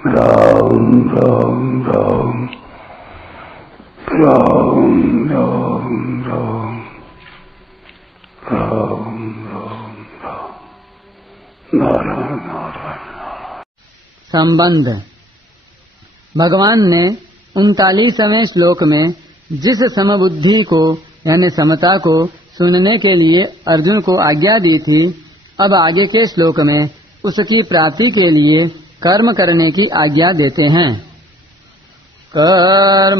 राम राम राम राम राम राम राम राम राम नारायण नारायण। संबंध। भगवान ने 39वें श्लोक में जिस समबुद्धि को यानी समता को सुनने के लिए अर्जुन को आज्ञा दी थी, अब आगे के श्लोक में उसकी प्राप्ति के लिए कर्म करने की आज्ञा देते हैं। कर्मण्येवाधिकारस्ते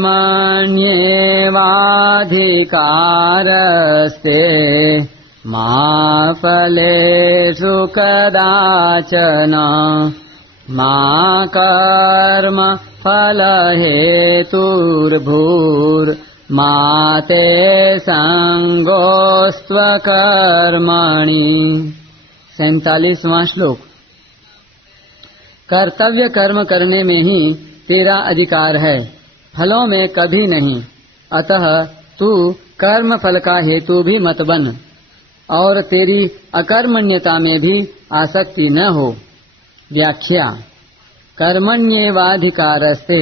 मा फलेषु कदाचन मा कर्म फलहेतुर्भूर्मा ते संगोस्त्वकर्मणि। 47वां श्लोक। कर्तव्य कर्म करने में ही तेरा अधिकार है, फलों में कभी नहीं। अतः तू कर्म फल का हेतु भी मत बन और तेरी अकर्मण्यता में भी आसक्ति न हो। व्याख्या। कर्मण्येवाधिकारस्ते,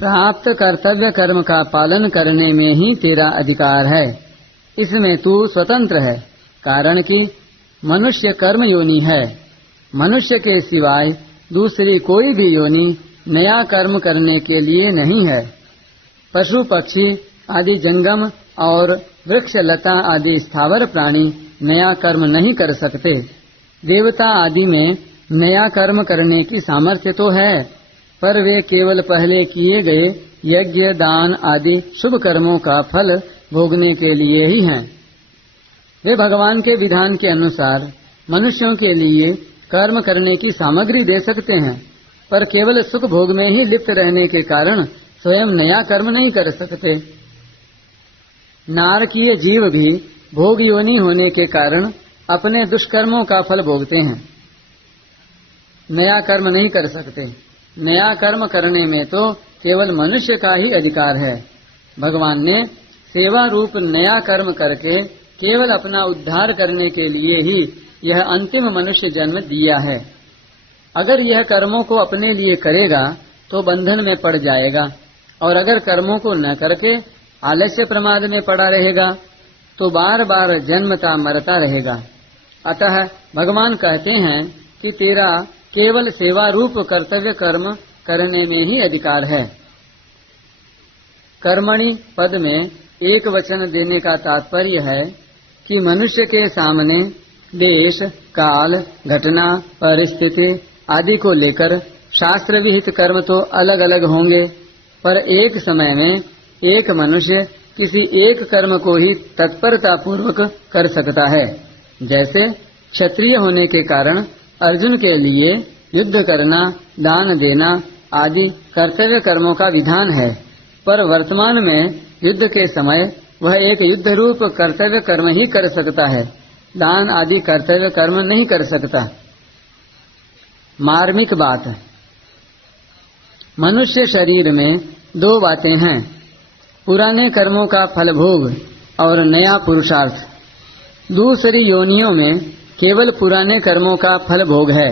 प्राप्त कर्तव्य कर्म का पालन करने में ही तेरा अधिकार है, इसमें तू स्वतंत्र है। कारण कि मनुष्य कर्म योनि है, मनुष्य के सिवाय दूसरी कोई भी योनि नया कर्म करने के लिए नहीं है। पशु पक्षी आदि जंगम और वृक्ष लता आदि स्थावर प्राणी नया कर्म नहीं कर सकते। देवता आदि में नया कर्म करने की सामर्थ्य तो है, पर वे केवल पहले किए गए यज्ञ दान आदि शुभ कर्मों का फल भोगने के लिए ही हैं। वे भगवान के विधान के अनुसार मनुष्यों के लिए कर्म करने की सामग्री दे सकते हैं, पर केवल सुख भोग में ही लिप्त रहने के कारण स्वयं नया कर्म नहीं कर सकते। नारकीय जीव भी भोग योनि होने के कारण अपने दुष्कर्मों का फल भोगते हैं, नया कर्म नहीं कर सकते। नया कर्म करने में तो केवल मनुष्य का ही अधिकार है। भगवान ने सेवा रूप नया कर्म करके केवल अपना उद्धार करने के लिए ही यह अंतिम मनुष्य जन्म दिया है। अगर यह कर्मों को अपने लिए करेगा तो बंधन में पड़ जाएगा, और अगर कर्मों को न करके आलस्य प्रमाद में पड़ा रहेगा तो बार बार जन्मता मरता रहेगा। अतः भगवान कहते हैं कि तेरा केवल सेवा रूप कर्तव्य कर्म करने में ही अधिकार है। कर्मणि पद में एक वचन देने का तात्पर्य है कि मनुष्य के सामने देश, काल, घटना, परिस्थिति आदि को लेकर शास्त्र विहित कर्म तो अलग अलग होंगे, पर एक समय में एक मनुष्य किसी एक कर्म को ही तत्परता पूर्वक कर सकता है। जैसे क्षत्रिय होने के कारण अर्जुन के लिए युद्ध करना, दान देना आदि कर्तव्य कर्मों का विधान है, पर वर्तमान में युद्ध के समय वह एक युद्ध रूप कर्तव्य कर्म ही कर सकता है, दान आदि कर्तव्य कर्म नहीं कर सकता। मार्मिक बात। मनुष्य शरीर में दो बातें हैं, पुराने कर्मों का फल भोग और नया पुरुषार्थ। दूसरी योनियों में केवल पुराने कर्मों का फल भोग है,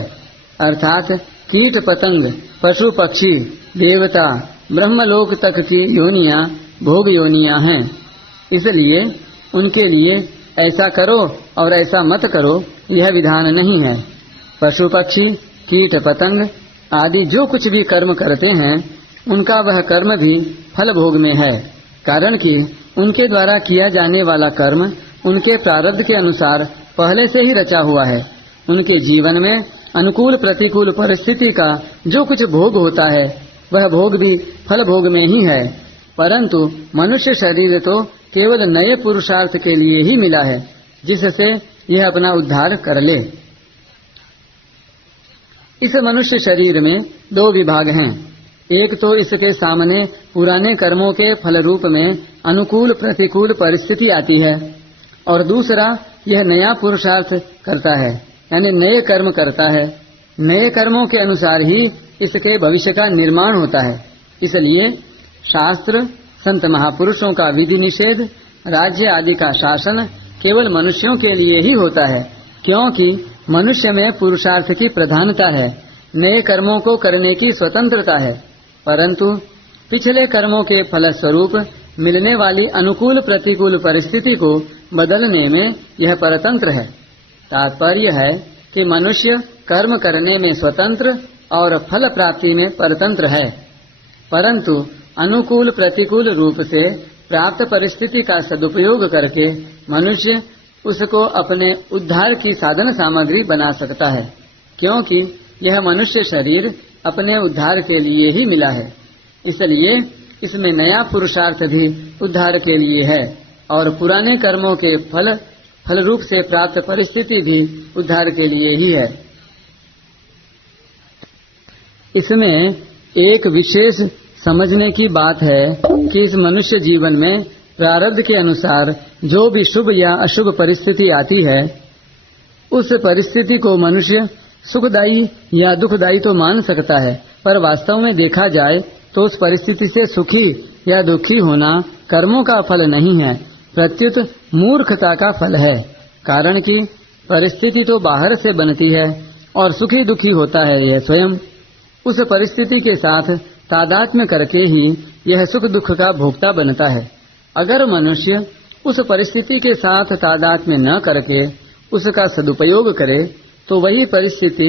अर्थात कीट पतंग, पशु पक्षी, देवता, ब्रह्मलोक तक की योनियां भोग योनियां हैं। इसलिए उनके लिए ऐसा करो और ऐसा मत करो यह विधान नहीं है। पशु पक्षी, कीट पतंग आदि जो कुछ भी कर्म करते हैं उनका वह कर्म भी फल भोग में है, कारण कि उनके द्वारा किया जाने वाला कर्म उनके प्रारब्ध के अनुसार पहले से ही रचा हुआ है। उनके जीवन में अनुकूल प्रतिकूल परिस्थिति का जो कुछ भोग होता है वह भोग भी फल भोग में ही है, परंतु मनुष्य शरीर तो केवल नए पुरुषार्थ के लिए ही मिला है, जिससे यह अपना उद्धार कर ले। इस मनुष्य शरीर में दो विभाग हैं। एक तो इसके सामने पुराने कर्मों के फल रूप में अनुकूल प्रतिकूल परिस्थिति आती है, और दूसरा यह नया पुरुषार्थ करता है, यानी नए कर्म करता है। नए कर्मों के अनुसार ही इसके भविष्य का निर्माण होता है। इसलिए शास्त्र, संत महापुरुषों का विधि निषेध, राज्य आदि का शासन केवल मनुष्यों के लिए ही होता है, क्योंकि मनुष्य में पुरुषार्थ की प्रधानता है। नए कर्मों को करने की स्वतंत्रता है, परंतु पिछले कर्मों के फलस्वरूप मिलने वाली अनुकूल प्रतिकूल परिस्थिति को बदलने में यह परतंत्र है। तात्पर्य है कि मनुष्य कर्म करने में स्वतंत्र और फल प्राप्ति में परतंत्र है, परंतु अनुकूल प्रतिकूल रूप से प्राप्त परिस्थिति का सदुपयोग करके मनुष्य उसको अपने उद्धार की साधन सामग्री बना सकता है, क्योंकि यह मनुष्य शरीर अपने उद्धार के लिए ही मिला है। इसलिए इसमें नया पुरुषार्थ भी उद्धार के लिए है और पुराने कर्मों के फल रूप से प्राप्त परिस्थिति भी उद्धार के लिए ही है। इसमें एक विशेष समझने की बात है कि इस मनुष्य जीवन में प्रारब्ध के अनुसार जो भी शुभ या अशुभ परिस्थिति आती है, उस परिस्थिति को मनुष्य सुखदायी या दुखदायी तो मान सकता है, पर वास्तव में देखा जाए तो उस परिस्थिति से सुखी या दुखी होना कर्मों का फल नहीं है, प्रत्युत मूर्खता का फल है। कारण कि परिस्थिति तो बाहर से बनती है और सुखी दुखी होता है यह स्वयं। उस परिस्थिति के साथ तादात्म्य करके ही यह सुख दुख का भोक्ता बनता है। अगर मनुष्य उस परिस्थिति के साथ तादात्म्य न करके उसका सदुपयोग करे तो वही परिस्थिति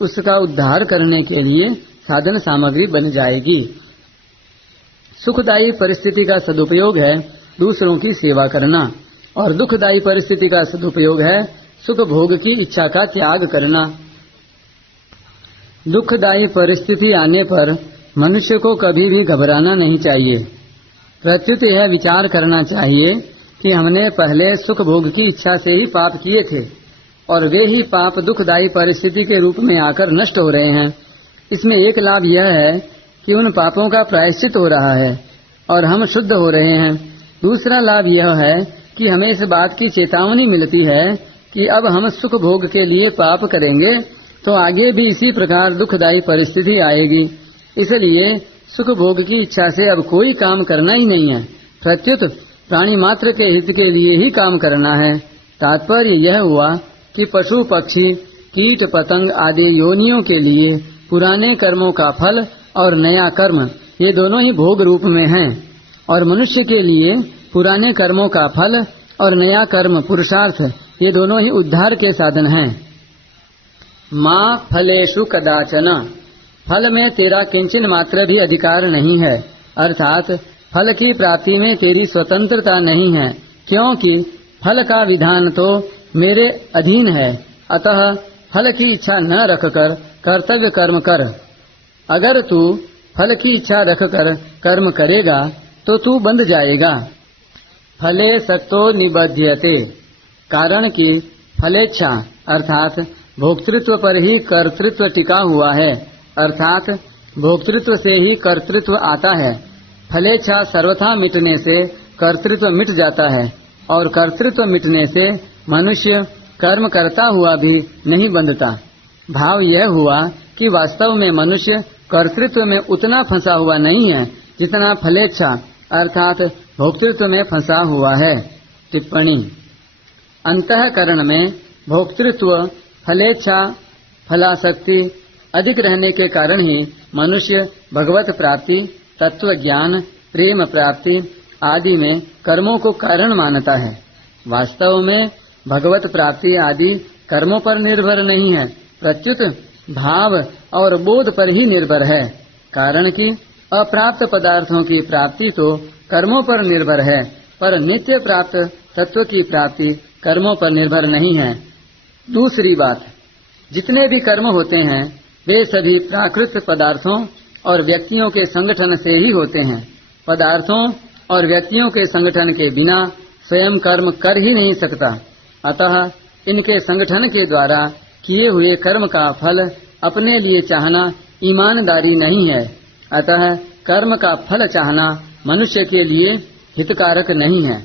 उसका उद्धार करने के लिए साधन सामग्री बन जाएगी। सुखदायी परिस्थिति का सदुपयोग है दूसरों की सेवा करना और दुखदायी परिस्थिति का सदुपयोग है सुख भोग की इच्छा का त्याग करना। दुखदायी परिस्थिति आने पर मनुष्य को कभी भी घबराना नहीं चाहिए, प्रत्युत यह विचार करना चाहिए कि हमने पहले सुख भोग की इच्छा से ही पाप किए थे और वे ही पाप दुखदायी परिस्थिति के रूप में आकर नष्ट हो रहे हैं। इसमें एक लाभ यह है कि उन पापों का प्रायश्चित हो रहा है और हम शुद्ध हो रहे हैं। दूसरा लाभ यह है कि हमें इस बात की चेतावनी मिलती है कि अब हम सुख भोग के लिए पाप करेंगे तो आगे भी इसी प्रकार दुखदायी परिस्थिति आएगी। इसलिए सुख भोग की इच्छा से अब कोई काम करना ही नहीं है, प्रत्युत प्राणी मात्र के हित के लिए ही काम करना है। तात्पर्य यह हुआ कि पशु पक्षी कीट पतंग आदि योनियों के लिए पुराने कर्मों का फल और नया कर्म ये दोनों ही भोग रूप में हैं और मनुष्य के लिए पुराने कर्मों का फल और नया कर्म पुरुषार्थ ये दोनों ही उद्धार के साधन हैं। माँ फलेषु कदाचन, फल में तेरा किंचन मात्र भी अधिकार नहीं है, अर्थात फल की प्राप्ति में तेरी स्वतंत्रता नहीं है, क्योंकि फल का विधान तो मेरे अधीन है। अतः फल की इच्छा न रखकर कर्तव्य कर्म कर। अगर तू फल की इच्छा रखकर कर्म करेगा तो तू बंध जाएगा। फले सक्तो निबध्यते, कारण कि फलेच्छा अर्थात भोक्तृत्व पर ही कर्तृत्व टिका हुआ है, अर्थात भोक्तृत्व से ही कर्तृत्व आता है। फलेच्छा सर्वथा मिटने से कर्तृत्व मिट जाता है और कर्तृत्व मिटने से मनुष्य कर्म करता हुआ भी नहीं बंधता। भाव यह हुआ कि वास्तव में मनुष्य कर्तृत्व में उतना फंसा हुआ नहीं है जितना फलेच्छा अर्थात भोक्तृत्व में फंसा हुआ है। टिप्पणी: अंतःकरण में भोक्तृत्व, फलेच्छा, फलासक्ति अधिक रहने के कारण ही मनुष्य भगवत प्राप्ति, तत्व ज्ञान, प्रेम प्राप्ति आदि में कर्मों को कारण मानता है। वास्तव में भगवत प्राप्ति आदि कर्मों पर निर्भर नहीं है, प्रत्युत भाव और बोध पर ही निर्भर है। कारण कि अप्राप्त पदार्थों की प्राप्ति तो कर्मों पर निर्भर है, पर नित्य प्राप्त तत्व की प्राप्ति कर्मों पर निर्भर नहीं है। दूसरी बात, जितने भी कर्म होते हैं वे सभी प्राकृत पदार्थों और व्यक्तियों के संगठन से ही होते हैं। पदार्थों और व्यक्तियों के संगठन के बिना स्वयं कर्म कर ही नहीं सकता। अतः इनके संगठन के द्वारा किए हुए कर्म का फल अपने लिए चाहना ईमानदारी नहीं है। अतः कर्म का फल चाहना मनुष्य के लिए हितकारक नहीं है।